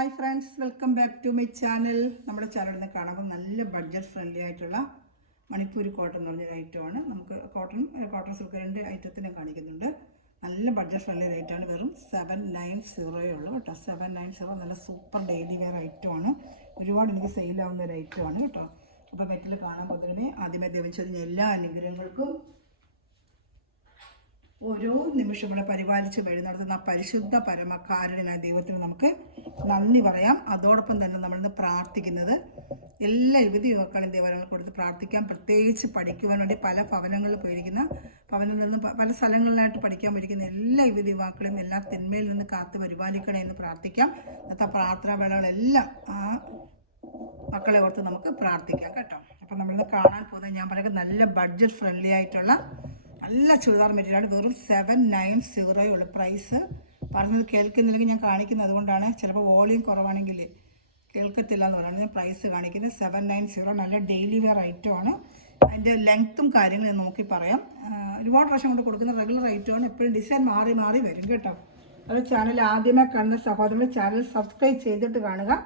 Hi friends, welcome back to my channel. നമ്മുടെ ചാനലിൽ നിന്ന് കാണുമ്പോൾ നല്ല ബഡ്ജറ്റ് ഫ്രണ്ട്ലി ആയിട്ടുള്ള മണിപ്പൂരി കോട്ടൺ എന്ന് പറഞ്ഞൊരു ഐറ്റമാണ്. നമുക്ക് കോട്ടൺ സിൽക്ക് രണ്ട് ഐറ്റത്തിനെ കാണിക്കുന്നുണ്ട്. നല്ല ബഡ്ജറ്റ് ഫ്രണ്ട്ലി റേറ്റാണ്. വെറും 790 ഉള്ളൂ കേട്ടോ. 790 നല്ല സൂപ്പർ ഡെയിലി വെയർ ഐറ്റമാണ്. ഒരുപാട് എനിക്ക് സെയിലാവുന്ന ഒരു ഐറ്റമാണ് കേട്ടോ. അപ്പോൾ നെറ്റിൽ കാണാൻ പൊതുവെ ആദ്യമേ ദൈവം എല്ലാ അനുഗ്രഹങ്ങൾക്കും ഓരോ നിമിഷങ്ങളെ പരിപാലിച്ച് വഴി നടത്തുന്ന പരിശുദ്ധ പരമകാരുണ്യനായ ദൈവത്തിന് നമുക്ക് നന്ദി പറയാം. അതോടൊപ്പം തന്നെ നമ്മളിന്ന് പ്രാർത്ഥിക്കുന്നത് എല്ലാ യുവതിയുവാക്കളും ദേവാലയങ്ങൾ കൊടുത്ത് പ്രാർത്ഥിക്കാം. പ്രത്യേകിച്ച് പഠിക്കുവാൻ വേണ്ടി പല ഭവനങ്ങളിൽ പോയിരിക്കുന്ന, ഭവനങ്ങളിൽ നിന്ന് പല സ്ഥലങ്ങളിലായിട്ട് പഠിക്കാൻ പോയിരിക്കുന്ന എല്ലാ യുവതിയുവാക്കളെയും എല്ലാ തിന്മയിൽ നിന്ന് കാത്ത് പരിപാലിക്കണേ എന്ന് പ്രാർത്ഥിക്കാം. ഇന്നത്തെ പ്രാർത്ഥനാ വേളകളെല്ലാം ആ മക്കളെ ഓർത്ത് നമുക്ക് പ്രാർത്ഥിക്കാം കേട്ടോ. അപ്പം നമ്മളിന്ന് കാണാൻ പോകുന്നത് ഞാൻ പറയുന്നത് നല്ല ബഡ്ജറ്റ് ഫ്രണ്ട്ലി ആയിട്ടുള്ള നല്ല ചുരിദാർ മെറ്റീരിയലാണ്. വെറും 790 ഉള്ളൂ. പ്രൈസ് പറഞ്ഞത് കേൾക്കുന്നില്ലെങ്കിൽ ഞാൻ കാണിക്കുന്നത് അതുകൊണ്ടാണ്. ചിലപ്പോൾ വോളിയം കുറവാണെങ്കിൽ കേൾക്കത്തില്ല എന്ന് പറയുന്നത് ഞാൻ പ്രൈസ് കാണിക്കുന്നത്. 790 നല്ല ഡെയിലി വെയർ ഐറ്റമാണ്. അതിൻ്റെ ലെങ്ത്തും കാര്യങ്ങളും നോക്കി പറയാം. ഒരുപാട് പ്രാവശ്യം കൊണ്ട് കൊടുക്കുന്ന റെഗുലർ ഐറ്റമാണ്. എപ്പോഴും ഡിസൈൻ മാറി മാറി വരും കേട്ടോ. അത് ചാനൽ ആദ്യമായി കാണുന്ന സഹോദരങ്ങൾ ചാനൽ സബ്സ്ക്രൈബ് ചെയ്തിട്ട് കാണുക.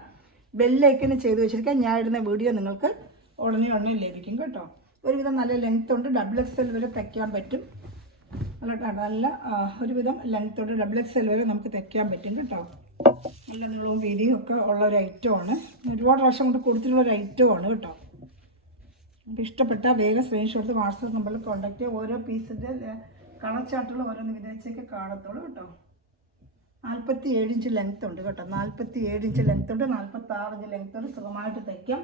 ബെല്ലൈക്കന് ചെയ്ത് വെച്ചിരിക്കുക. ഞാൻ ഇടുന്ന വീഡിയോ നിങ്ങൾക്ക് ഉടനെ ലഭിക്കും കേട്ടോ. ഒരുവിധം നല്ല ലെങ്ത് ഉണ്ട്. XXL വരെ തയ്ക്കാൻ പറ്റും. നല്ല ഒരുവിധം ലെങ്ത് ഉണ്ട്. XXL വരെ നമുക്ക് തയ്ക്കാൻ പറ്റും കേട്ടോ. നല്ല നീളവും വീതിയും ഒക്കെ ഉള്ള ഒരു ഐറ്റമാണ്. ഒരുപാട് പ്രാവശ്യം കൊണ്ട് കൊടുത്തിട്ടുള്ള ഒരു ഐറ്റമാണ് കേട്ടോ. അപ്പോൾ ഇഷ്ടപ്പെട്ട വേഗം സ്ക്രീൻഷോട്ട് വാട്സപ്പ് നമ്പറിൽ കോൺടാക്ട് ചെയ്യുക. ഓരോ പീസിൻ്റെ കളർ ചാർട്ടുകൾ ഓരോന്ന് വിദേശത്തേക്ക് കാണത്തുള്ളൂ കേട്ടോ. 47 ഇഞ്ച് ലെങ്ത് ഉണ്ട് കേട്ടോ. 47 ഇഞ്ച് ലെങ്ത് ഉണ്ട്. 46 ഇഞ്ച് ലെങ്ത് ഉണ്ട്. സുഖമായിട്ട് തയ്ക്കാം.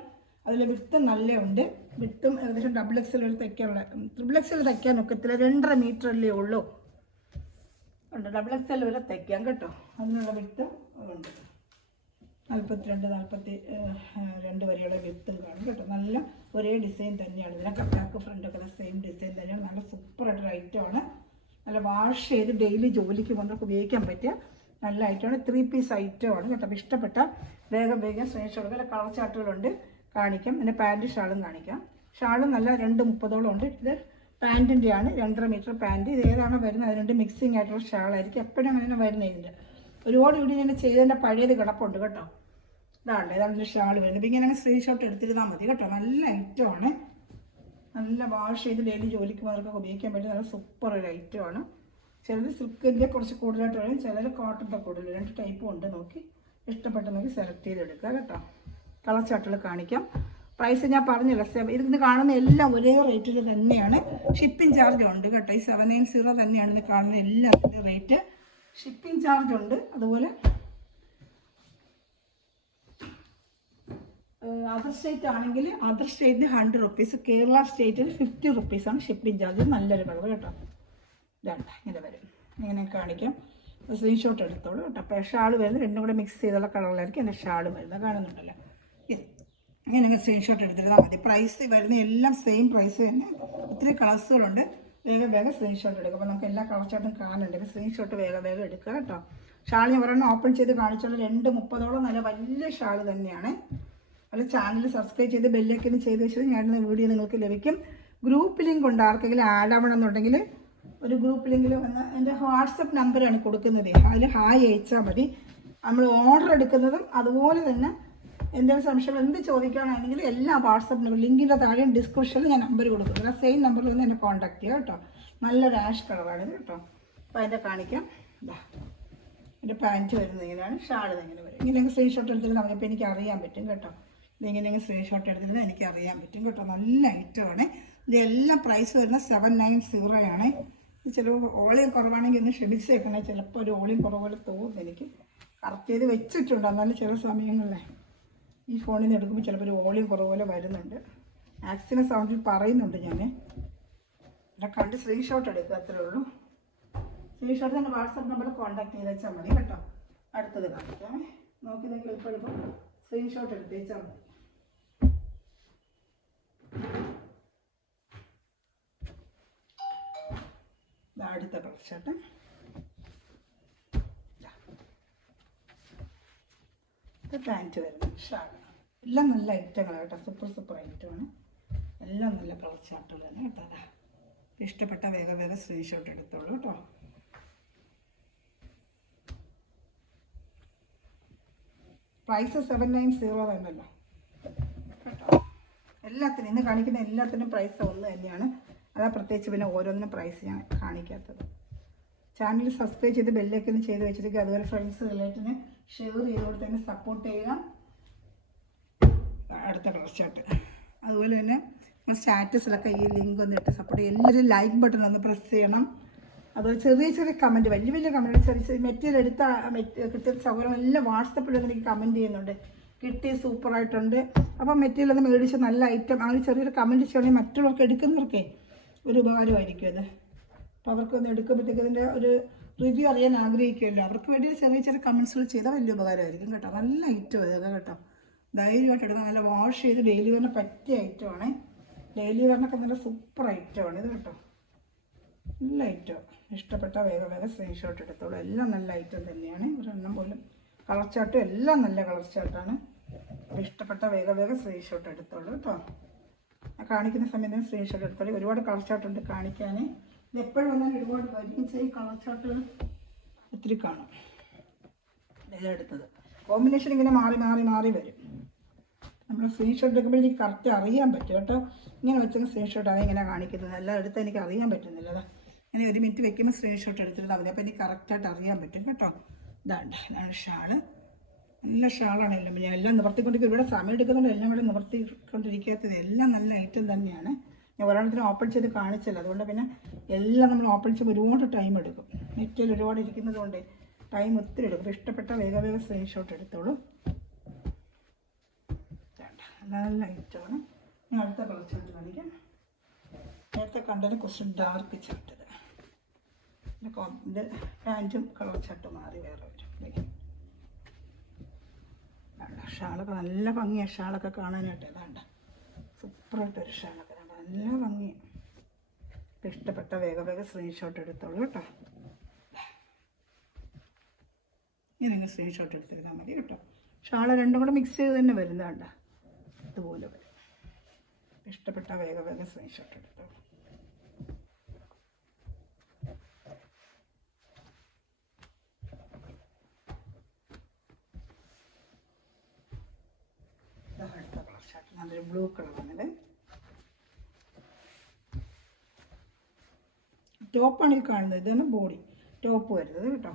അതിൽ വിട്ട് നല്ല ഉണ്ട്. വിട്ടും ഏകദേശം XXL വരെ തയ്ക്കാനുള്ള, XXL തയ്ക്കാൻ ഒക്കത്തില്ല. 2.5 മീറ്ററല്ലേ ഉള്ളൂ. ഉണ്ട്. XXL വരെ തയ്ക്കാം കേട്ടോ. അതിനുള്ള വിട്ട് ഉണ്ട്. 42 വരെയുള്ള വിത്തും കാണും കേട്ടോ. നല്ല ഒരേ ഡിസൈൻ തന്നെയാണ്. ഇതിനൊക്കെ ബാക്ക് ഫ്രണ്ടൊക്കെ സെയിം ഡിസൈൻ തന്നെയാണ്. നല്ല സൂപ്പറായിട്ടൊരു ഐറ്റമാണ്. നല്ല വാഷ് ചെയ്ത് ഡെയിലി ജോലിക്ക് നമുക്ക് ഉപയോഗിക്കാൻ പറ്റിയ നല്ല ഐറ്റമാണ്. 3 പീസ് ഐറ്റമാണ് കേട്ടോ. അപ്പോൾ ഇഷ്ടപ്പെട്ട വേഗം സ്ക്രീൻഷോട്ട് എടുക്കുക. കളർ ചാർട്ടുകളുണ്ട്, കാണിക്കാം. പിന്നെ പാൻറ്റ് ഷാളും കാണിക്കാം. ഷാളും നല്ല 2.30 ഉണ്ട്. ഇത് പാൻറ്റിൻ്റെയാണ്. 2.5 മീറ്റർ പാൻറ്റ്. ഇത് ഏതാണോ വരുന്നത് അത് രണ്ട് മിക്സിങ് ആയിട്ടുള്ള ഷാളായിരിക്കും. എപ്പോഴും അങ്ങനെ വരുന്നത്. ഇതിൻ്റെ ഒരുപാട് വീഡിയോ ഞാൻ ചെയ്തതിൻ്റെ പഴയത് കിടപ്പുണ്ട് കേട്ടോ. ഇതാണ് ഷാൾ വരുന്നത്. അപ്പോൾ ഇങ്ങനെ സ്ക്രീൻഷോട്ട് എടുത്തിരുന്നാൽ മതി കേട്ടോ. നല്ല ഐറ്റമാണ്. നല്ല വാഷ് ചെയ്ത് ഡെയിലി ജോലിക്ക് അവർക്ക് ഉപയോഗിക്കാൻ പറ്റുന്ന നല്ല സൂപ്പർ ഒരു ഐറ്റമാണ്. ചിലർ സിൽക്കിൻ്റെ കുറച്ച് കൂടുതലായിട്ട് വരും, ചിലർ കോട്ടൻ്റെ കൂടുതൽ. 2 ടൈപ്പും ഉണ്ട്. നോക്കി ഇഷ്ടപ്പെട്ട നോക്കി സെലക്ട് ചെയ്തെടുക്കുക കേട്ടോ. കളർ ചാർട്ടുകൾ കാണിക്കാം. പ്രൈസ് ഞാൻ പറഞ്ഞില്ല. ഇതിന് കാണുന്ന എല്ലാം ഒരേ റേറ്റിൽ തന്നെയാണ്. ഷിപ്പിംഗ് ചാർജ് ഉണ്ട് കേട്ടോ. ഈ 790 തന്നെയാണ് ഇത് കാണുന്ന എല്ലാത്തിൻ്റെ റേറ്റ്. ഷിപ്പിംഗ് ചാർജ് ഉണ്ട്. അതുപോലെ അതർ സ്റ്റേറ്റ് ആണെങ്കിൽ അതർ സ്റ്റേറ്റിന് 100 റുപ്പീസ്, കേരള സ്റ്റേറ്റിന് 50 റുപ്പീസാണ് ഷിപ്പിംഗ് ചാർജ്. നല്ലൊരു കളർ കേട്ടോ. ഇതാണ് ഇങ്ങനെ വരും. ഇങ്ങനെ കാണിക്കാം. സ്ക്രീൻഷോട്ട് എടുത്തോളൂ കേട്ടോ. അപ്പോൾ ഷാൾ വരുന്നത് രണ്ടും കൂടെ മിക്സ് ചെയ്തുള്ള കളറിലായിരിക്കും എൻ്റെ ഷാളും വരുന്നത്. കാണുന്നുണ്ടല്ലോ. ഇങ്ങനെ സ്ക്രീൻഷോട്ട് എടുത്തിരുന്നാൽ മതി. പ്രൈസ് വരുന്ന എല്ലാം സെയിം പ്രൈസ് തന്നെ. ഒത്തിരി കളേഴ്സുകളുണ്ട്. വേഗം സ്ക്രീൻഷോട്ട് എടുക്കുക. അപ്പോൾ നമുക്ക് എല്ലാ കളർ ചാർട്ടും കാണുന്നുണ്ടെങ്കിൽ സ്ക്രീൻഷോട്ട് വേഗം എടുക്കുക കേട്ടോ. ഷാൾ ഞാൻ ഒരെണ്ണം ഓപ്പൺ ചെയ്ത് കാണിച്ചുള്ള 2.30 നല്ല വലിയ ഷാൾ തന്നെയാണ്. അത് ചാനൽ സബ്സ്ക്രൈബ് ചെയ്ത് ബെല്ലൈക്കൻ ചെയ്ത് വെച്ചത് ഞാൻ വീഡിയോ നിങ്ങൾക്ക് ലഭിക്കും. ഗ്രൂപ്പ് ലിങ്ക് ഉണ്ട്. ആർക്കെങ്കിലും ആഡ് ആവണമെന്നുണ്ടെങ്കിൽ ഒരു ഗ്രൂപ്പ് ലിങ്കിൽ വന്ന് എൻ്റെ വാട്സപ്പ് നമ്പറാണ് കൊടുക്കുന്നത്. അതിൽ ഹായ് അയച്ചാൽ മതി. നമ്മൾ ഓർഡർ എടുക്കുന്നതും അതുപോലെ തന്നെ എന്തെങ്കിലും സംശയം എന്ത് ചോദിക്കുകയാണെങ്കിൽ എല്ലാ വാട്സപ്പ് നമ്പർ ലിങ്കിൻ്റെ താഴെയും ഡിസ്ക്രിപ്ഷനിൽ ഞാൻ നമ്പർ കൊടുക്കുന്നത്. സെയിം നമ്പറിൽ വന്ന് എന്നെ കോൺടാക്ട് ചെയ്യുക കേട്ടോ. നല്ലൊരു ആഷ് കളറാണ് ഇത് കേട്ടോ. അപ്പോൾ അതിൻ്റെ കാണിക്കാം. എൻ്റെ പാൻറ്റ് വരുന്നത് ഇങ്ങനെയാണ്. ഷാൾ ഇങ്ങനെ വരും. ഇങ്ങനെയൊക്കെ സ്ക്രീൻഷോട്ട് എടുത്തിട്ട് നമുക്കിപ്പോൾ എനിക്ക് അറിയാൻ പറ്റും കേട്ടോ. ഇതിങ്ങനെയൊക്കെ സ്ക്രീൻഷോട്ട് എടുത്തിട്ട് എനിക്ക് അറിയാൻ പറ്റും കേട്ടോ. നല്ല ഐറ്റമാണ്. ഇതെല്ലാം പ്രൈസ് വരുന്നത് 790 ആണ്. ചിലപ്പോൾ വോളിയം കുറവാണെങ്കിൽ ഒന്ന് ക്ഷമിച്ചേക്കണേ. ചിലപ്പോൾ ഒരു വോളിയം കുറവ് പോലെ തോന്നുന്നു. എനിക്ക് കറക്റ്റ് ചെയ്ത് വെച്ചിട്ടുണ്ട്. എന്നാലും ചില സമയങ്ങളിലെ ഈ ഫോണിൽ നിന്ന് എടുക്കുമ്പോൾ ചിലപ്പോൾ ഒരു വോളിയം കുറവ് പോലെ വരുന്നുണ്ട്. മാക്സിമം സൗണ്ടിൽ പറയുന്നുണ്ട് ഞാൻ. ഇവിടെ കണ്ട് സ്ക്രീൻഷോട്ട് എടുക്കുക, അത്രേ ഉള്ളൂ. സ്ക്രീൻഷോട്ട് തന്നെ വാട്സാപ്പ് നമ്പറിൽ കോൺടാക്ട് ചെയ്ത് വെച്ചാൽ മതി കേട്ടോ. അടുത്തത് കാണിക്കാമേ. നോക്കി നിങ്ങൾക്ക് എളുപ്പം സ്ക്രീൻഷോട്ട് എടുത്ത് വെച്ചാൽ മതി. അടുത്ത കളർ ചാർട്ട്. പാൻറ്റ് വരുന്നത് ഷാൾ. എല്ലാം നല്ല ഐറ്റങ്ങളാണ് കേട്ടോ. സൂപ്പർ ഐറ്റമാണ്. എല്ലാം നല്ല കളർ ചാർട്ടുകൾ തന്നെ കേട്ടോ. ഇഷ്ടപ്പെട്ട വേഗം സ്ക്രീൻഷോട്ട് എടുത്തോളൂ കേട്ടോ. പ്രൈസ് 790 തന്നെയല്ലോ കേട്ടോ. എല്ലാത്തിനും ഇന്ന് കാണിക്കുന്ന എല്ലാത്തിനും പ്രൈസ് ഒന്ന് തന്നെയാണ്. അതാ പ്രത്യേകിച്ച് പിന്നെ ഓരോന്നിനും പ്രൈസ് ഞാൻ കാണിക്കാത്തത്. ചാനൽ സബ്സ്ക്രൈബ് ചെയ്ത് ബെല്ലൈക്കനും ചെയ്ത് വെച്ചിരിക്കുക. അതുപോലെ ഫ്രണ്ട്സ് റിലേറ്റീവിന് ഷെയർ ചെയ്തുകൊണ്ട് തന്നെ സപ്പോർട്ട് ചെയ്യുക. അടുത്ത കളർ ചാർട്ട് അതുപോലെ തന്നെ സ്റ്റാറ്റസിലൊക്കെ ഈ ലിങ്ക് ഒന്ന് ഇട്ട് സപ്പോർട്ട് ചെയ്യുക. എല്ലാവരും ലൈക്ക് ബട്ടൺ ഒന്ന് പ്രസ് ചെയ്യണം. അതുപോലെ ചെറിയ ചെറിയ കമൻറ്റ്, വലിയ വലിയ കമൻറ്റ്, ചെറിയ ചെറിയ മെറ്റീരിയൽ എടുത്ത കിട്ടിയ സൗകര്യം എല്ലാം വാട്സപ്പിൽ എനിക്ക് കമൻറ്റ് ചെയ്യുന്നുണ്ട്, കിട്ടി സൂപ്പറായിട്ടുണ്ട്, അപ്പോൾ മെറ്റീരിയൽ ഒന്ന് മേടിച്ച് നല്ല ഐറ്റം അങ്ങനെ ചെറിയൊരു കമൻറ്റ് ചെയ്യണമെങ്കിൽ മറ്റുള്ളവർക്ക് എടുക്കുന്നവർക്കേ ഒരു ഉപകാരമായിരിക്കും അത്. അപ്പോൾ അവർക്കൊന്ന് എടുക്കുമ്പോഴത്തേക്ക് ഇതിൻ്റെ ഒരു റിവ്യൂ അറിയാൻ ആഗ്രഹിക്കുമല്ലോ, അവർക്ക് വേണ്ടി ചെറിയ ചെറിയ കമൻസുകൾ ചെയ്താൽ വലിയ ഉപകാരമായിരിക്കും കേട്ടോ. നല്ല ഐറ്റം ഇതൊക്കെ കേട്ടോ, ധൈര്യമായിട്ട് എടുക്കാം. നല്ല വാഷ് ചെയ്ത് ഡെയിലി വെയറിന് പറ്റിയ ഐറ്റമാണ്. ഡെയിലി വെയറിനൊക്കെ നല്ല സൂപ്പർ ഐറ്റമാണ് ഇത് കേട്ടോ. നല്ല ഐറ്റം. ഇഷ്ടപ്പെട്ട വേഗം സ്ക്രീൻഷോട്ട് എടുത്തോളൂ. എല്ലാം നല്ല ഐറ്റം തന്നെയാണ്. ഒരെണ്ണം പോലും കളർ ചാർട്ടും എല്ലാം നല്ല കളർ ചാർട്ടാണ്. അപ്പോൾ ഇഷ്ടപ്പെട്ട വേഗം സ്ക്രീൻഷോട്ട് എടുത്തോളൂ കേട്ടോ. കാണിക്കുന്ന സമയത്ത് സ്ക്രീൻഷോട്ട് എടുത്തോളൂ. ഒരുപാട് കളർ ചാർട്ടുണ്ട് കാണിക്കാൻ. ഇത് എപ്പോഴും വന്നാലും ഒരുപാട് ഒരുമിച്ച് ഈ കളർ ചാർട്ടുകൾ ഒത്തിരി കാണും. ഇതെടുത്തത് കോമ്പിനേഷൻ ഇങ്ങനെ മാറി മാറി മാറി വരും. നമ്മൾ സ്ക്രീൻഷോട്ട് എടുക്കുമ്പോൾ എനിക്ക് കറക്റ്റ് അറിയാൻ പറ്റും കേട്ടോ. ഇങ്ങനെ വെച്ചെങ്കിൽ സ്ക്രീൻഷോട്ട് അത് ഇങ്ങനെ കാണിക്കുന്നത് എല്ലാം എടുത്ത് എനിക്ക് അറിയാൻ പറ്റുന്നില്ല. അതാ ഞാൻ 1 മിനിറ്റ് വെക്കുമ്പോൾ സ്ക്രീൻഷോട്ട് എടുത്തിട്ട് മതി. അപ്പോൾ എനിക്ക് കറക്റ്റായിട്ട് അറിയാൻ പറ്റും കേട്ടോ. ഇതാണ് ഷാള്. നല്ല ഷാളാണ്. എല്ലാം ഞാൻ എല്ലാം നിവർത്തിക്കൊണ്ടിരിക്കും. ഇവിടെ സമയം എടുക്കുന്നുണ്ട്, എല്ലാം ഇവിടെ നിവർത്തിക്കൊണ്ടിരിക്കാത്തത് എല്ലാം നല്ല ഐറ്റം തന്നെയാണ്. ഞാൻ ഒരെണ്ണത്തിന് ഓപ്പൺ ചെയ്ത് കാണിച്ചല്ലോ, അതുകൊണ്ട് പിന്നെ എല്ലാം നമ്മൾ ഓപ്പൺ ചെയ്യുമ്പോൾ ഒരുപാട് ടൈം എടുക്കും. നെറ്റിൽ ഒരുപാട് ഇരിക്കുന്നത് കൊണ്ട് ടൈം ഒത്തിരി എടുക്കും. അപ്പോൾ ഇഷ്ടപ്പെട്ട വേഗം സ്ക്രീൻഷോട്ട് എടുത്തോളൂ. നല്ല ഐറ്റമാണ്. ഞാൻ അടുത്ത കളർ ചാർട്ട് കാണിക്കാം. നേരത്തെ കണ്ടതിന് കുറച്ച് ഡാർക്ക് ചാർട്ട്. ഇത് പാൻറ്റും കളർ ചാർട്ട് മാറി വേറെ വരും. ഷാളൊക്കെ നല്ല ഭംഗിയാണ്. ഷാളൊക്കെ കാണാനായിട്ട് ഏതാണ്ട സൂപ്പറായിട്ടൊരു ഷാളൊക്കെ നല്ല ഭംഗിയാണ്. ഇപ്പം ഇഷ്ടപ്പെട്ട വേഗം സ്ക്രീൻഷോട്ട് എടുത്തോളൂ കേട്ടോ. ഇങ്ങനെ സ്ക്രീൻഷോട്ട് എടുത്തിരുന്നാൽ മതി കേട്ടോ. ഷാള് രണ്ടും കൂടെ മിക്സ് ചെയ്ത് തന്നെ വരുന്നതാണ്ട ഇതുപോലെ വരും. ഇഷ്ടപ്പെട്ട വേഗം സ്ക്രീൻഷോട്ട് എടുത്തോളൂ. അടുത്ത കളർ ഷർട്ട് നല്ലൊരു ബ്ലൂ കളറാണിത്. ടോപ്പാണ് ഈ കാണുന്നത്. ഇതാണ് ബോഡി ടോപ്പ് വരുന്നത് കേട്ടോ.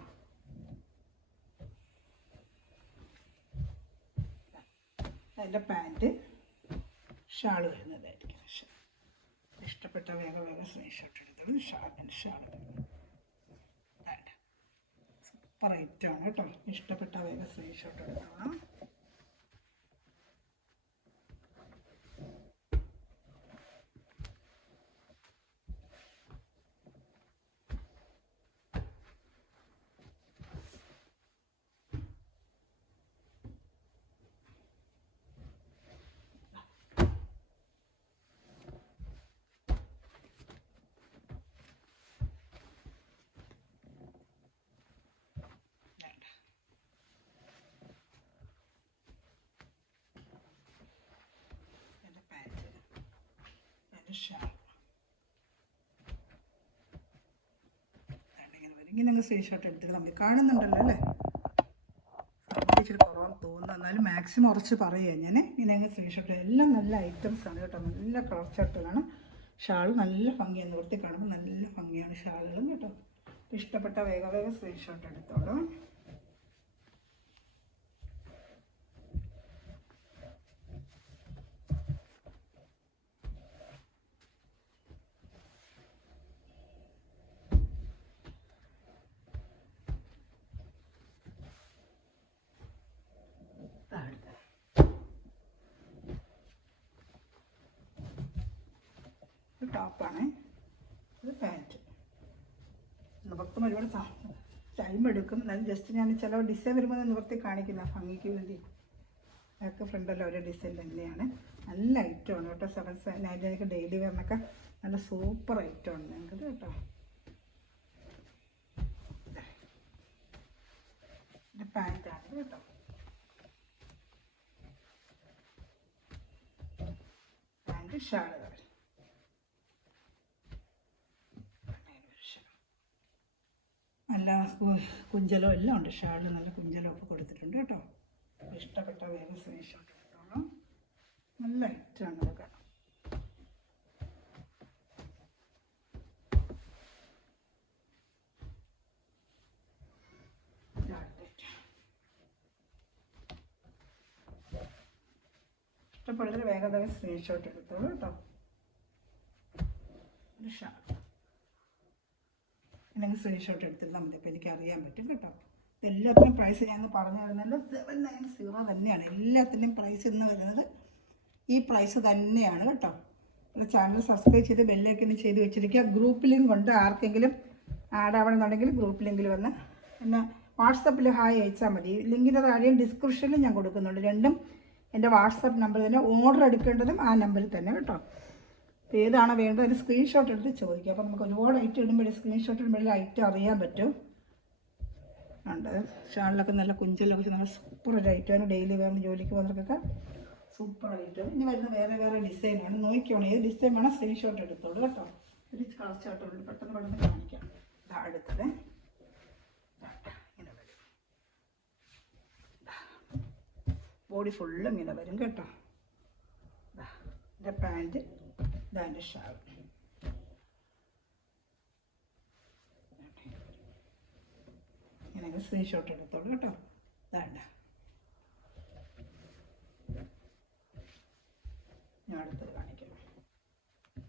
അതിൻ്റെ പാൻറ്റ് ഷാള് വരുന്നതായിരിക്കും. ഇഷ്ടപ്പെട്ട വേഗം സ്ക്രീൻഷോട്ട് എടുത്തത് ഷാള് സൂപ്പർ ഐറ്റമാണ് കേട്ടോ. ഇഷ്ടപ്പെട്ട വേഗം സ്ക്രീൻഷോട്ട് എടുക്കണം. ഇങ്ങനെ അങ്ങ് സ്ക്രീൻഷോട്ട് എടുത്തിട്ട് നമ്മൾ കാണുന്നുണ്ടല്ലോ അല്ലേ. ഇച്ചിരി കുറവാന്ന് തോന്നുന്നു, എന്നാലും മാക്സിമം ഉറച്ച് പറയുക ഞാൻ. ഇങ്ങനെ അങ്ങ് സ്ക്രീൻഷോട്ട് എല്ലാം നല്ല ഐറ്റംസാണ് കേട്ടോ. നല്ല കളർ ചാർട്ടുകളാണ്. ഷാൾ നല്ല ഭംഗിയാണ്. നിവർത്തി കാണുമ്പോൾ നല്ല ഭംഗിയാണ് ഷാളുകളും കേട്ടോ. ഇഷ്ടപ്പെട്ട വേഗം സ്ക്രീൻഷോട്ട് എടുത്തോളൂ. ടോപ്പാണ്. ഇത് പാൻറ്റ്. നിവർത്തും ഒരുപാട് ടൈം എടുക്കും. എന്നാലും ജസ്റ്റ് ഞാൻ ചില ഡിസൈൻ വരുമ്പോൾ നിവർത്തി കാണിക്കുന്ന ഭംഗിക്ക് വേണ്ടി. അതൊക്കെ ഫ്രണ്ടല്ല ഒരു ഡിസൈൻ തന്നെയാണ്. നല്ല ഐറ്റമാണ് കേട്ടോ. 790 ഡെയിലി വെയറിനൊക്കെ നല്ല സൂപ്പർ ഐറ്റമാണ് ഞങ്ങൾക്ക് കേട്ടോ. ഇത് പാൻറ്റാണ് കേട്ടോ. പാൻറ്റ് ഷാള് നല്ല കുഞ്ചലോ എല്ലാം ഉണ്ട്. ഷാളിൽ നല്ല കുഞ്ചലോ ഒക്കെ കൊടുത്തിട്ടുണ്ട് കേട്ടോ. അപ്പോൾ ഇഷ്ടപ്പെട്ട വേഗം സ്ക്രീൻഷോട്ട് എടുത്തോളൂ. നല്ല ഐറ്റമാണ് ഇതൊക്കെ. ഇഷ്ടപ്പെടുന്നതിൽ വേഗം വേഗം സ്ക്രീൻഷോട്ട് എടുത്തോളൂ കേട്ടോ. ഒരു ഷാർട്ട് അല്ലെങ്കിൽ സ്ക്രീൻഷോട്ട് എടുത്തിരുന്നാൽ മതി. അപ്പോൾ എനിക്ക് അറിയാൻ പറ്റും കേട്ടോ. എല്ലാത്തിനും പ്രൈസ് ഞാൻ പറഞ്ഞു തരുന്നത് 790 തന്നെയാണ്. എല്ലാത്തിൻ്റെയും പ്രൈസ് ഇന്ന് വരുന്നത് ഈ പ്രൈസ് തന്നെയാണ് കേട്ടോ. അപ്പോൾ ചാനൽ സബ്സ്ക്രൈബ് ചെയ്ത് ബെല്ലൈക്കൻ ചെയ്ത് വെച്ചിരിക്കുക. ഗ്രൂപ്പ് ലിങ്ക് കൊണ്ട് ആർക്കെങ്കിലും ആഡ് ആവണമെന്നുണ്ടെങ്കിൽ ഗ്രൂപ്പ് ലിങ്കിൽ വന്ന് പിന്നെ വാട്സപ്പിൽ ഹായ് അയച്ചാൽ മതി. ലിങ്കിൻ്റെ താഴെയും ഡിസ്ക്രിപ്ഷനിലും ഞാൻ കൊടുക്കുന്നുണ്ട്. രണ്ടും എൻ്റെ വാട്സപ്പ് നമ്പർ തന്നെ. ഓർഡർ എടുക്കേണ്ടതും ആ നമ്പറിൽ തന്നെ കേട്ടോ. അപ്പോൾ ഏതാണോ വേണ്ടത് അതിന് സ്ക്രീൻഷോട്ട് എടുത്ത് ചോദിക്കുക. അപ്പോൾ നമുക്ക് ഒരുപാട് ഐറ്റം ഇടുമ്പോൾ സ്ക്രീൻഷോട്ട് ഇടുമ്പോൾ ഐറ്റം അറിയാൻ പറ്റും. ഉണ്ട് ഷാളിലൊക്കെ നല്ല കുഞ്ചലൊക്കെ നല്ല സൂപ്പർ ഒരു ഐറ്റമാണ്. ഡെയിലി വേണം ജോലിക്ക് പോകുന്നവർക്കൊക്കെ സൂപ്പർ ഐറ്റം. ഇനി വരുന്ന വേറെ വേറെ ഡിസൈനാണ്. നോക്കിക്കോണം ഏത് ഡിസൈൻ വേണം സ്ക്രീൻഷോട്ട് എടുത്തോളൂ കേട്ടോ. ഒരു കളർ ചാർട്ടുള്ളൂ. പെട്ടെന്ന് കാണിക്കാം. അടുത്തത് ഇങ്ങനെ വരും. ബോഡി ഫുള്ള് ഇങ്ങനെ വരും കേട്ടോ. എൻ്റെ പാൻറ്റ് ഇതാൻ്റെ ഷാൾ. ഇങ്ങനെ സ്ക്രീൻഷോട്ട് എടുത്തോളൂ കേട്ടോ. ഇതാണ്ട ഞാൻ അടുത്തത് കാണിക്കാം.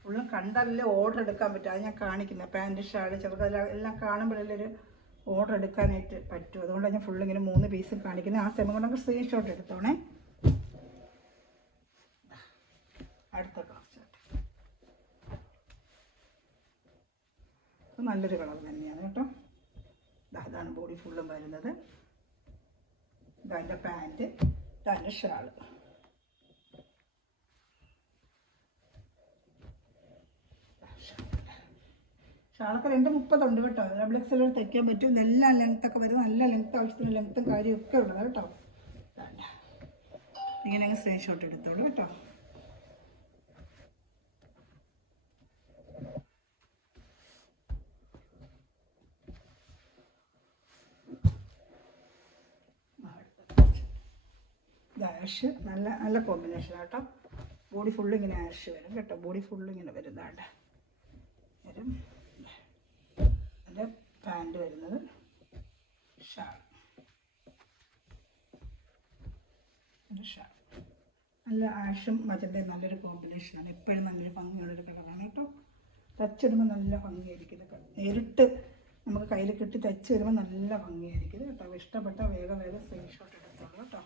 ഫുള്ളും കണ്ടല്ലേ ഓർഡർ എടുക്കാൻ പറ്റും. അത് ഞാൻ കാണിക്കുന്നത്. പാൻറ്റ് ഷാൾ ചെറുതെല്ലാം എല്ലാം കാണുമ്പോഴല്ലൊരു ഓർഡർ എടുക്കാനായിട്ട് പറ്റും. അതുകൊണ്ടാണ് ഞാൻ ഫുള്ളിങ്ങനെ 3 പീസ് കാണിക്കുന്നത്. ആ സമയം കൊണ്ട് സ്ക്രീൻഷോട്ട് എടുത്തോണേ. അടുത്ത കളർ നല്ലൊരു കളർ തന്നെയാണ് കേട്ടോ. ഇതാണ് ബോഡി ഫുള്ളും വരുന്നത്. ഇതാൻ്റെ പാൻറ്റ്, ഇതാൻ്റെ ഷാള്. ഷാളൊക്കെ 230 ഉണ്ട് കേട്ടോ. ഡബിൾ എക്സൽ തയ്ക്കാൻ പറ്റും. ഇതെല്ലാം ലെങ്ത്തൊക്കെ വരും. നല്ല ലെങ്ത്ത് ആവശ്യത്തിന് ലെങ്ത്തും കാര്യമൊക്കെ ഉള്ളത് കേട്ടോ. ഇങ്ങനെ അങ്ങ് സ്ക്രീൻഷോട്ട് എടുത്തോളൂ കേട്ടോ. ഇത് ആഷ് നല്ല നല്ല കോമ്പിനേഷൻ കേട്ടോ. ബോഡി ഫുള്ള് ഇങ്ങനെ ആഷ് വരും കേട്ടോ. ബോഡി ഫുള്ള് ഇങ്ങനെ വരുന്നതാണ് വരും. അതിൻ്റെ പാൻറ്റ് വരുന്നത് ഷാൾ. ഷാൾ നല്ല ആഷും മജന്തയും നല്ലൊരു കോമ്പിനേഷനാണ്. എപ്പോഴും നല്ലൊരു ഭംഗിയുള്ളൊരു കളറാണ് കേട്ടോ. തച്ചിടുമ്പോൾ നല്ല ഭംഗിയായിരിക്കും. ഇതൊക്കെ നേരിട്ട് നമുക്ക് കയ്യിൽ കിട്ടി തച്ച് വരുമ്പോൾ നല്ല ഭംഗിയായിരിക്കും കേട്ടോ. ഇഷ്ടപ്പെട്ട വേഗം സ്ക്രീൻഷോട്ട് എടുത്തോളൂ കേട്ടോ.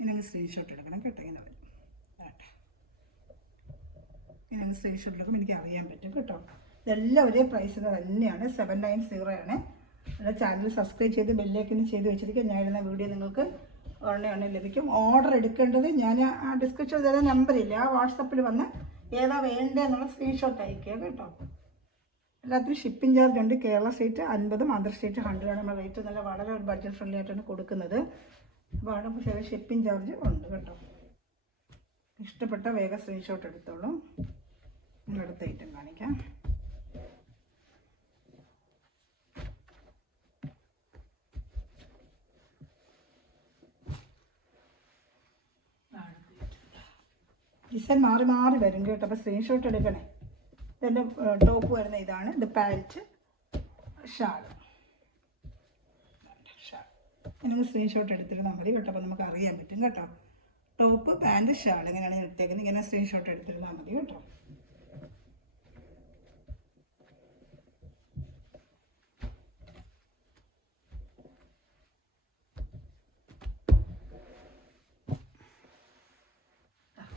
ഇങ്ങനെ സ്ക്രീൻഷോട്ട് എടുക്കണം കേട്ടോ. ഇങ്ങനെ വരും കേട്ടോ. ഇങ്ങനെ സ്ക്രീൻഷോട്ട് എടുക്കുമ്പോൾ എനിക്ക് അറിയാൻ പറ്റും കേട്ടോ. ഇതെല്ലാം ഒരേ പ്രൈസ് തന്നെയാണ്. 790 ആണ്. എൻ്റെ ചാനൽ സബ്സ്ക്രൈബ് ചെയ്ത് ബെല്ലൈക്കൻ ചെയ്ത് വെച്ചിരിക്കുക. ഞാൻ ഇടുന്ന വീഡിയോ നിങ്ങൾക്ക് ഉടനെ ലഭിക്കും. ഓർഡർ എടുക്കേണ്ടത് ഞാൻ ആ ഡിസ്ക്രിപ്ഷൻ ചെയ്ത നമ്പറില്ല, ആ വാട്സപ്പിൽ വന്ന് ഏതാ വേണ്ടതെന്നുള്ള സ്ക്രീൻഷോട്ട് അയക്കുക കേട്ടോ. എല്ലാത്തിനും ഷിപ്പിംഗ് ചാർജ് ഉണ്ട്. കേരള സ്റ്റേറ്റ് 50, ആന്ധ്ര സ്റ്റേറ്റ് 100 ആണ്. നമ്മുടെ റേറ്റ് നല്ല വളരെ ഒരു ബഡ്ജറ്റ് ഫ്രണ്ട്ലി ആയിട്ടാണ് കൊടുക്കുന്നത്. അപ്പോൾ അവിടെ ചെറിയ ഷിപ്പിംഗ് ചാർജ് ഉണ്ട് കേട്ടോ. ഇഷ്ടപ്പെട്ട വേഗം സ്ക്രീൻഷോട്ട് എടുത്തോളൂ. അടുത്ത ഐറ്റം കാണിക്കാം. ഡിസൈൻ മാറി മാറി വരും കേട്ടോ. അപ്പോൾ സ്ക്രീൻഷോട്ട് എടുക്കണേ. ഇതിൻ്റെ ടോപ്പ് വരുന്ന ഇതാണ്. ഇത് പാൻറ്റ്, ഷാൾ. ഇങ്ങനെ സ്ക്രീൻഷോട്ട് എടുത്തിരുന്നാൽ മതി കേട്ടോ. അപ്പോൾ നമുക്ക് അറിയാൻ പറ്റും കേട്ടോ. ടോപ്പ്, പാൻറ്റ്, ഷാൾ ഇങ്ങനെയാണ് എടുത്തേക്കുന്നത്. ഇങ്ങനെ സ്ക്രീൻഷോട്ട് എടുത്തിരുന്നാൽ മതി കേട്ടോ.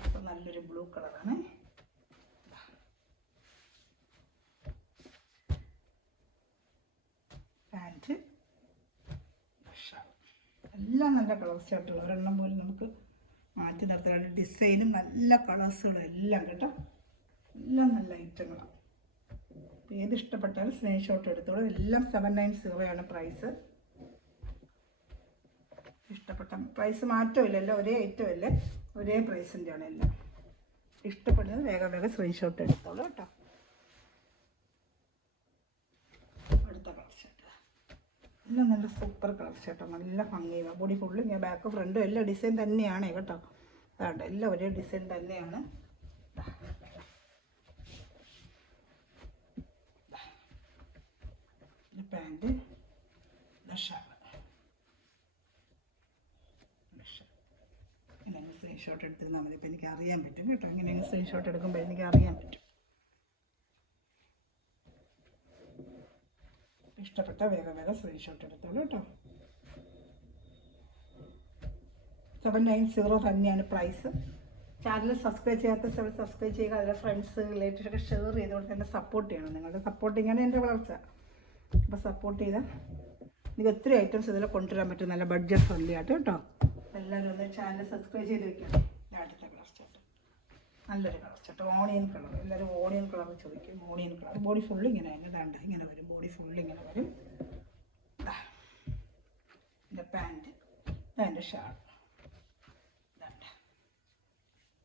അപ്പോൾ നല്ലൊരു ബ്ലൂ കളറാണ്. പാൻറ്റ്, എല്ലാം നല്ല കളർ ചാർട്ടുകൾ, ഒരെണ്ണം പോലും നമുക്ക് മാറ്റി നിർത്താൻ. ഡിസൈനും നല്ല കളേഴ്സുകളും എല്ലാം കേട്ടോ, എല്ലാം നല്ല ഐറ്റങ്ങളാണ്. ഏത് ഇഷ്ടപ്പെട്ടാലും സ്ക്രീൻഷോട്ട് എടുത്തോളൂ. എല്ലാം 790 ആണ് പ്രൈസ്. ഇഷ്ടപ്പെട്ട പ്രൈസ് മാറ്റമില്ലല്ലോ, ഒരേ ഐറ്റം അല്ലേ, ഒരേ പ്രൈസിൻ്റെ ആണ് എല്ലാം. ഇഷ്ടപ്പെടുന്നത് വേഗം വേഗം സ്ക്രീൻഷോട്ട് എടുത്തോളൂ കേട്ടോ. അടുത്ത കളർ ഷർട്ട് എല്ലാം നല്ല സൂപ്പർ കളർ ഷർട്ടോ, നല്ല ഭംഗിയാണ്. ബോഡി ഫുള്ള് ഇങ്ങനെ ബാക്ക് ഫ്രണ്ടും എല്ലാം ഡിസൈൻ തന്നെയാണ് കേട്ടോ. അതാണ്ട് എല്ലാം ഒരേ ഡിസൈൻ തന്നെയാണ്. Pant, shawl. ഇങ്ങനെ സ്ക്രീൻഷോട്ട് എടുത്തിരുന്നാൽ മതി. ഇപ്പം എനിക്ക് അറിയാൻ പറ്റും കേട്ടോ, ഇങ്ങനെ സ്ക്രീൻഷോട്ട് എടുക്കുമ്പോൾ എനിക്ക് അറിയാൻ പറ്റും. ഇഷ്ടപ്പെട്ട വേഗം വേഗം സ്ക്രീൻഷോട്ട് എടുത്തോളൂ കേട്ടോ. 790 തന്നെയാണ് പ്രൈസ്. ചാനൽ സബ്സ്ക്രൈബ് ചെയ്യാത്ത സബ്സ്ക്രൈബ് ചെയ്യുക. അതിലെ ഫ്രണ്ട്സ് റിലേറ്റീവ്സൊക്കെ ഷെയർ ചെയ്തുകൊണ്ട് തന്നെ സപ്പോർട്ട് ചെയ്യണം. നിങ്ങളുടെ സപ്പോർട്ടിങ്ങാണ് എൻ്റെ വളർച്ച. അപ്പോൾ സപ്പോർട്ട് ചെയ്താൽ നിങ്ങൾക്ക് ഒത്തിരി ഐറ്റംസ് ഇതിൽ കൊണ്ടുവരാൻ പറ്റും, നല്ല ബഡ്ജറ്റ് ഫ്രണ്ട്ലി ആയിട്ട് കേട്ടോ. എല്ലാവരും ഒന്ന് ചാനൽ സബ്സ്ക്രൈബ് ചെയ്ത് വെക്കണം. അടുത്ത കളർ ചാർട്ട്, നല്ലൊരു കളർ ചാർട്ട്, ഓണിയൻ കളർ. എല്ലാവരും ഓണിയൻ കളർ ചോദിക്കും. ഓണിയൻ കളർ ബോഡി ഫുള്ള് ഇങ്ങനെ ഇതാണ്ട് ഇങ്ങനെ വരും, ബോഡി ഫുള്ള് ഇങ്ങനെ വരും. എൻ്റെ പാൻറ്റ്, അതിൻ്റെ ഷാൾ ഇതാണ്ട്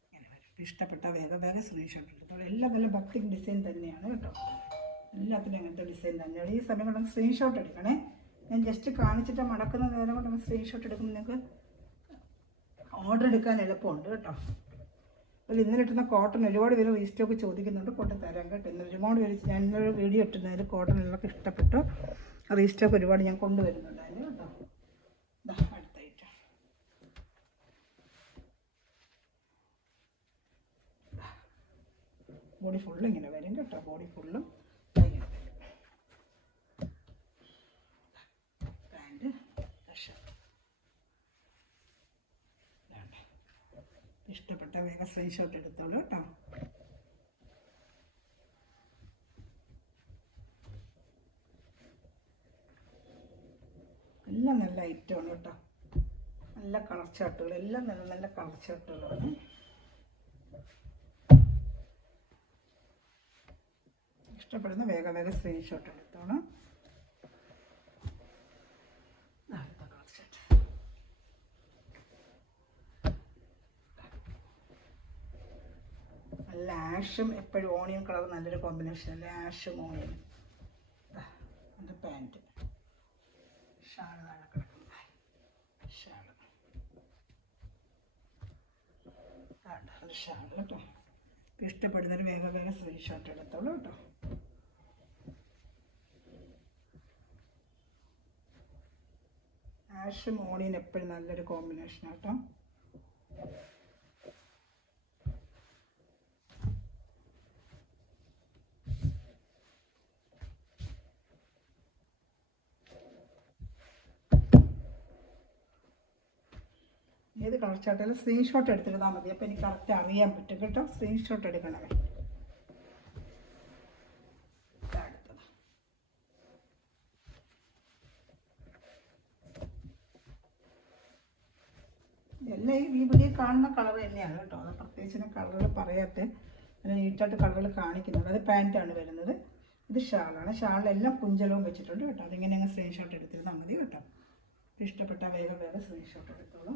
ഇങ്ങനെ വരും. ഇഷ്ടപ്പെട്ട വേഗം വേഗം സ്ക്രീൻഷോട്ട് എടുത്തോളൂ. എല്ലാം നല്ല ബട്ടിക് ഡിസൈൻ തന്നെയാണ് കേട്ടോ, എല്ലാത്തിനും അങ്ങനത്തെ ഡിസൈൻ തന്നെയാണ്. ഈ സമയം കൊണ്ടൊന്ന് സ്ക്രീൻഷോട്ട് എടുക്കണേ. ഞാൻ ജസ്റ്റ് കാണിച്ചിട്ട് മടക്കുന്ന നേരം കൊണ്ടൊന്ന് സ്ക്രീൻഷോട്ട് എടുക്കുമ്പോൾ നിങ്ങൾക്ക് ഓർഡർ എടുക്കാൻ എളുപ്പമുണ്ട് കേട്ടോ. അപ്പോൾ ഇന്നലെ ഇട്ടുന്ന കോട്ടൺ ഒരുപാട് പേര് റീസ്റ്റോക്ക് ചോദിക്കുന്നുണ്ട്, കൊണ്ട് തരാം കേട്ടോ. ഇന്ന് ഒരുപാട് പേര് ഞാനൊരു വീഡിയോ ഇട്ടുന്നതിൽ കോട്ടണിലൊക്കെ ഇഷ്ടപ്പെട്ടു. റീസ്റ്റോക്ക് ഒരുപാട് ഞാൻ കൊണ്ടുവരുന്നുണ്ടായിരുന്നു കേട്ടോ. അടുത്ത ഐറ്റം ബോഡി ഫുള്ളും ഇങ്ങനെ വരും കേട്ടോ, ബോഡി ഫുള്ളും ഇങ്ങനെ വരും. Pant, shirt. ഇഷ്ടപ്പെട്ട വേഗം സ്ക്രീൻഷോട്ട് എടുത്തോളൂ കേട്ടോ. എല്ലാം നല്ല ഐറ്റമാണ് കേട്ടോ, നല്ല കളർ ചാർട്ടുകൾ, എല്ലാം നല്ല നല്ല കളർ ചാർട്ടുകളാണ്. ഇഷ്ടപ്പെടുന്ന വേഗം വേഗം സ്ക്രീൻഷോട്ട് എടുത്തോണം. അടുത്ത കളർ ചാർട്ട് നല്ല ആഷും, എപ്പോഴും ഓണിയൻ കളർ നല്ലൊരു കോമ്പിനേഷൻ അല്ലേ, ആഷും ഓണിയൻ. എൻ്റെ പാൻറ്റ്, ഷാൾ താഴെ കിടക്കുന്നത്, ഷാൾ അത് ഷാൾ കേട്ടോ. ഇഷ്ടപ്പെടുന്നൊരു വേഗം വേഗം സ്ക്രീൻഷോട്ട് എടുത്തോളൂ കേട്ടോ. ആഷും ഓണിയൻ എപ്പോഴും നല്ലൊരു കോമ്പിനേഷൻ കേട്ടോ. ഏത് കളർ ചാർട്ടായാലും സ്ക്രീൻഷോട്ട് എടുത്തിരുന്നാൽ മതി, അപ്പോൾ എനിക്ക് കറക്റ്റ് അറിയാൻ പറ്റും കേട്ടോ. സ്ക്രീൻഷോട്ട് എടുക്കണമേ. അടുത്തത് എല്ലാം ഈ വീഡിയോ കാണുന്ന കളർ തന്നെയാണ് കേട്ടോ. അത് പ്രത്യേകിച്ച് കളറുകൾ പറയാത്ത നീറ്റായിട്ട് കളറുകൾ കാണിക്കുന്നുണ്ട്. അത് പാൻറ്റാണ് വരുന്നത്, ഇത് ഷാളാണ്. ഷാളിലെല്ലാം കുഞ്ചലവും വെച്ചിട്ടുണ്ട് കേട്ടോ. അതിങ്ങനെ അങ്ങ് സ്ക്രീൻഷോട്ട് എടുത്തിരുന്നാൽ മതി കേട്ടോ. ഇഷ്ടപ്പെട്ട വേഗം വേഗം സ്ക്രീൻഷോട്ട് എടുത്തോളൂ.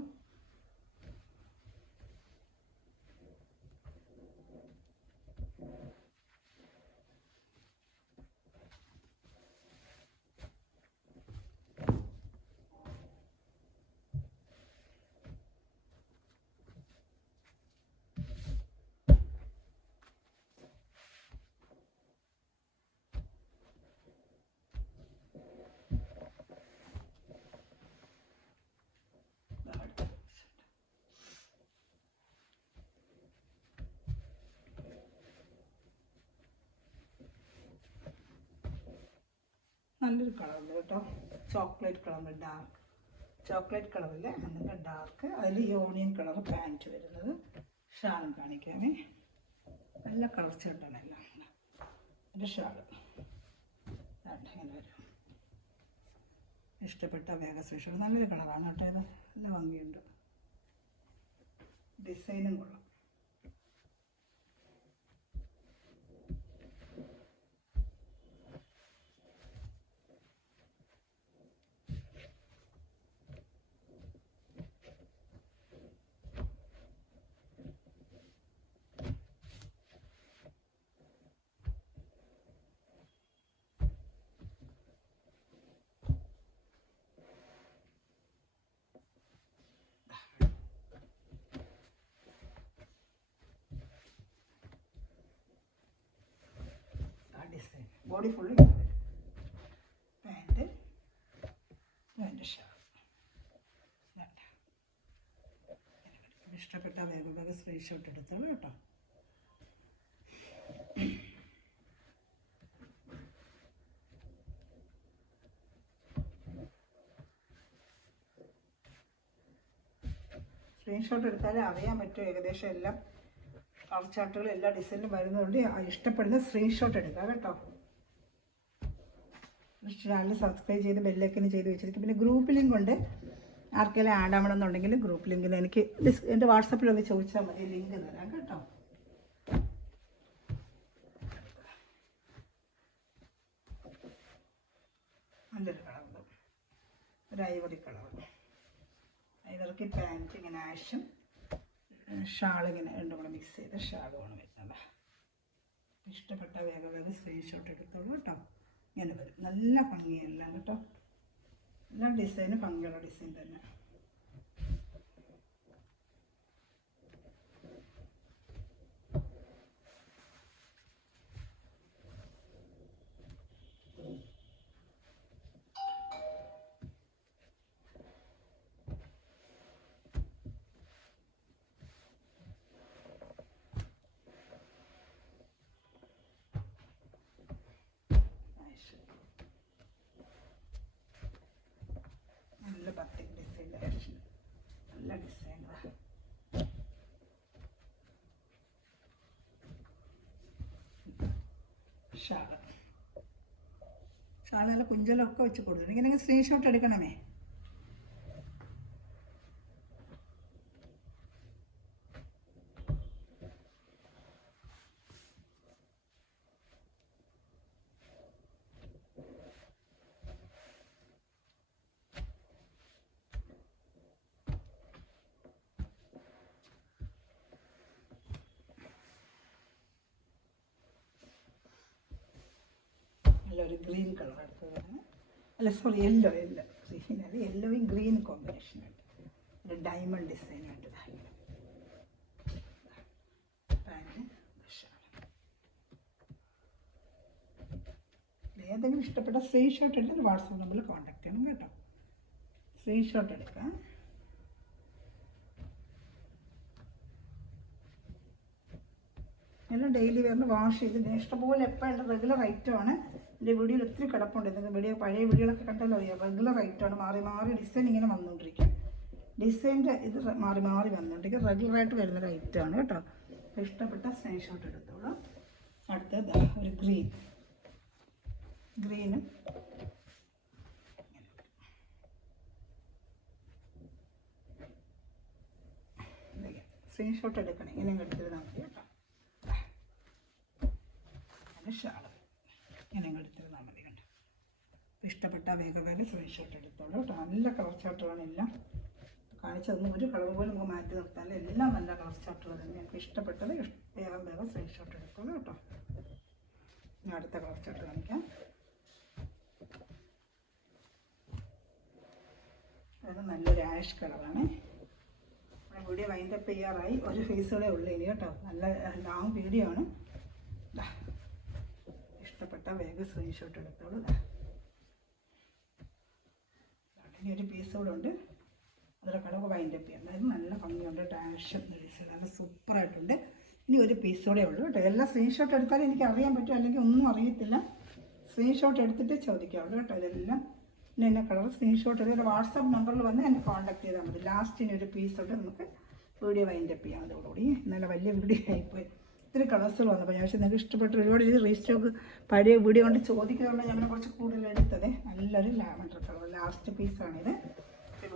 നല്ലൊരു കളറുണ്ട് കേട്ടോ, ചോക്ലേറ്റ് കളർ, ഡാർക്ക് ചോക്ലേറ്റ് കളറില്ലേ അങ്ങനെ ഡാർക്ക്. അതിൽ ഈ ഓണിയൻ കളർ പാൻറ്റ് വരുന്നത്. ഷാളും കാണിക്കാമേ, നല്ല കളർ ചേട്ടാണ് എല്ലാം. എൻ്റെ ഷാള് ഇങ്ങനെ വരും. ഇഷ്ടപ്പെട്ട വേഗം സ്ക്രീൻഷോട്ട്. നല്ലൊരു കളറാണ് കേട്ടോ ഇത്, നല്ല ഭംഗിയുണ്ട്, ഡിസൈനും കൊള്ളാം. Design body full pant, shirt. ഇഷ്ടപ്പെട്ട വേഗം സ്ക്രീൻഷോട്ട് എടുത്തോളൂ കേട്ടോ. സ്ക്രീൻഷോട്ട് എടുത്താലേ അറിയാൻ പറ്റും ഏകദേശം എല്ലാം കളർ ചാർട്ടുകൾ എല്ലാ ഡിസൈനിലും വരുന്നതുകൊണ്ട് ഇഷ്ടപ്പെടുന്ന സ്ക്രീൻഷോട്ട് എടുക്കുക കേട്ടോ. ചാനൽ സബ്സ്ക്രൈബ് ചെയ്ത് ബെല്ലൈക്കൻ ചെയ്ത് വെച്ചിരിക്കും. പിന്നെ ഗ്രൂപ്പ് ലിങ്ക് ഉണ്ട്, ആർക്കെങ്കിലും ആഡ് ആവണമെന്നുണ്ടെങ്കിൽ ഗ്രൂപ്പ് ലിങ്കിൽ എനിക്ക് എൻ്റെ വാട്സപ്പിലൊന്ന് ചോദിച്ചാൽ മതി, ലിങ്ക് തരാം കേട്ടോ. നല്ലൊരു കളർ, ഒരു ഐവറി കളർ. ഐവറിക്ക് പാൻറ്റ് ഇങ്ങനെ ആഷും ഷാളിങ്ങനെ രണ്ടും കൂടെ മിക്സ് ചെയ്ത് ഷാളുമാണ് വരുന്നത്. ഇഷ്ടപ്പെട്ട വേഗം സ്ക്രീൻഷോട്ട് എടുത്തോളൂ കേട്ടോ. ഇങ്ങനെ വരും, നല്ല ഭംഗിയെല്ലാം കേട്ടോ. എല്ലാം ഡിസൈന് ഭംഗിയുള്ള ഡിസൈൻ തന്നെ. നല്ല ബത്തിക് ഡിസൈൻ, നല്ല ഡിസൈനാണ്. ഷാള് നല്ല കുഞ്ചലൊക്കെ വെച്ച് കൊടുത്തിട്ടുണ്ട്. ഇങ്ങനെ സ്ക്രീൻഷോട്ട് എടുക്കണമേ. നല്ലൊരു ഗ്രീൻ കളർ എടുത്തതാണ്, അല്ല സോറി യെല്ലോ ഗ്രീനല്ല, യെല്ലോയും ഗ്രീൻ കോമ്പിനേഷനായിട്ട് ഒരു ഡയമണ്ട് ഡിസൈനായിട്ട് ഏതെങ്കിലും ഇഷ്ടപ്പെട്ട സ്ക്രീൻഷോട്ട് എടുത്തിട്ട് വാട്സപ്പ് നമ്പറിൽ കോൺടാക്ട് ചെയ്യണം കേട്ടോ. സ്ക്രീൻഷോട്ട് എടുക്കാം. എല്ലാം ഡെയിലി വെയറിന് വാഷ് ചെയ്ത് ഇഷ്ടംപോലെ എപ്പോഴും റെഗുലർ ഐറ്റമാണ്. എൻ്റെ വീഡിയോയിൽ ഒത്തിരി കിടപ്പുണ്ട്. എന്തെങ്കിലും പഴയ വീഡിയോകളൊക്കെ കണ്ടാലും അറിയാം, റെഗുലർ ഐറ്റമാണ്. മാറി മാറി ഡിസൈൻ ഇങ്ങനെ വന്നുകൊണ്ടിരിക്കും. ഡിസൈൻ്റെ ഇത് മാറി മാറി വന്നുകൊണ്ടിരിക്കും. റെഗുലറായിട്ട് വരുന്നൊരു ഐറ്റമാണ് കേട്ടോ. അപ്പോൾ ഇഷ്ടപ്പെട്ട സ്ക്രീൻഷോട്ട് എടുത്തോളാം. അടുത്തത് ഒരു ഗ്രീനും സ്ക്രീൻഷോട്ട് എടുക്കണം. ഇങ്ങനെ എടുത്തിരുന്നാൽ മതി കേട്ടോ. ഷാള് ഇങ്ങനെ എടുത്തിരുന്നാൽ മതി കണ്ടോ. ഇഷ്ടപ്പെട്ട വേഗം സ്ക്രീൻഷോട്ട് എടുത്തോളൂ കേട്ടോ. നല്ല കളർ ചാർട്ടുകളാണ് എല്ലാം കാണിച്ചതൊന്നും ഒരു കളർ പോലും നമുക്ക് മാറ്റി നിർത്താൻ, എല്ലാം നല്ല കളർ ചാർട്ടുകൾ തന്നെ. എനിക്ക് ഇഷ്ടപ്പെട്ടത് വേഗം സ്ക്രീൻഷോട്ട് എടുത്തോളൂ കേട്ടോ. ഞാൻ അടുത്ത കളർ ചാർട്ട് കാണിക്കാം. അത് നല്ലൊരു ആഷ് കളറാണ്. വീഡിയോ വൈൻഡപ്പ് ചെയ്യാറായി, ഒരു ഫേസുകളേ ഉള്ളൂ ഇനി കേട്ടോ. നല്ല ലോങ് വീഡിയോ ആണ്. ഇഷ്ടപ്പെട്ട വേഗം സ്ക്രീൻഷോട്ട് എടുത്തോളൂ. ഇനി ഒരു പീസ് കൂടെ ഉണ്ട്, അതിലൊക്കെ നമുക്ക് വൈൻഡപ്പ് ചെയ്യാം. അതായത് നല്ല ഭംഗിയുണ്ട്, ഡാഷ് നല്ല സൂപ്പറായിട്ടുണ്ട്. ഇനി ഒരു പീസ് കൂടെ ഉള്ളൂ കേട്ടോ. എല്ലാം സ്ക്രീൻഷോട്ട് എടുത്താലും എനിക്ക് അറിയാൻ പറ്റും, അല്ലെങ്കിൽ ഒന്നും അറിയത്തില്ല. സ്ക്രീൻഷോട്ട് എടുത്തിട്ട് ചോദിക്കാവുള്ളൂ കേട്ടോ. ഇതെല്ലാം പിന്നെ എന്നെ കളർ സ്ക്രീൻഷോട്ട് എടുത്ത് വാട്സാപ്പ് നമ്പറിൽ വന്ന് എന്നെ കോൺടാക്ട് ചെയ്താൽ മതി. ലാസ്റ്റിന് ഒരു പീസ് ഉണ്ട്, നമുക്ക് വീഡിയോ വൈൻഡപ്പ് ചെയ്യാം. അതോടുകൂടി നല്ല വലിയ വീഡിയോ ആയിപ്പോയി. ഇത്തിരി കളേഴ്സുകൾ വന്നപ്പോൾ ഞാൻ പക്ഷേ നിങ്ങൾക്ക് ഇഷ്ടപ്പെട്ട ഒരുപാട് റീസ്റ്റോക്ക് പഴയ വീഡിയോ കൊണ്ട് ചോദിക്കുന്നതുകൊണ്ട് ഞങ്ങളെ കുറച്ച് കൂടുതൽ എടുത്തത്. നല്ലൊരു ലാവൻഡർ കളർ, ലാസ്റ്റ് പീസാണിത്.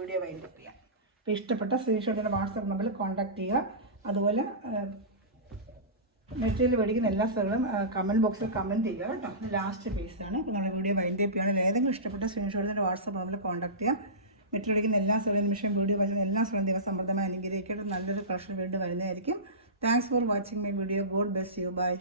വീഡിയോ വൈൻഡപ്പ് ചെയ്യാം. അപ്പോൾ ഇഷ്ടപ്പെട്ട സ്ക്രീൻഷോട്ടിൻ്റെ വാട്സാപ്പ് നമ്പറിൽ കോൺടാക്ട് ചെയ്യുക. അതുപോലെ മെറ്റീരിയൽ മേടിക്കുന്ന എല്ലാ സ്ഥലങ്ങളും കമൻറ്റ് ബോക്സിൽ കമൻറ്റ് ചെയ്യുക കേട്ടോ. ഇത് ലാസ്റ്റ് പീസാണ്. അപ്പോൾ നമ്മുടെ വീഡിയോ വൈൻഡപ്പ് ചെയ്യുകയാണെങ്കിൽ ഏതെങ്കിലും ഇഷ്ടപ്പെട്ട സ്ക്രീൻഷോട്ടിൻ്റെ വാട്സാപ്പ് നമ്പറിൽ കോൺടാക്ട് ചെയ്യാം. മെറ്റീരിയൽ മേടിക്കുന്ന എല്ലാ സ്ഥലവും നിമിഷം വീഡിയോ വായിക്കുന്ന എല്ലാ സ്ഥലവും ദിവസം സമൃദ്ധമായി അനുഗ്രഹിക്കട്ടെ. നല്ലൊരു കളക്ഷൻ വീണ്ടും വരുന്നതായിരിക്കും. Thanks for watching my video. God bless you. By.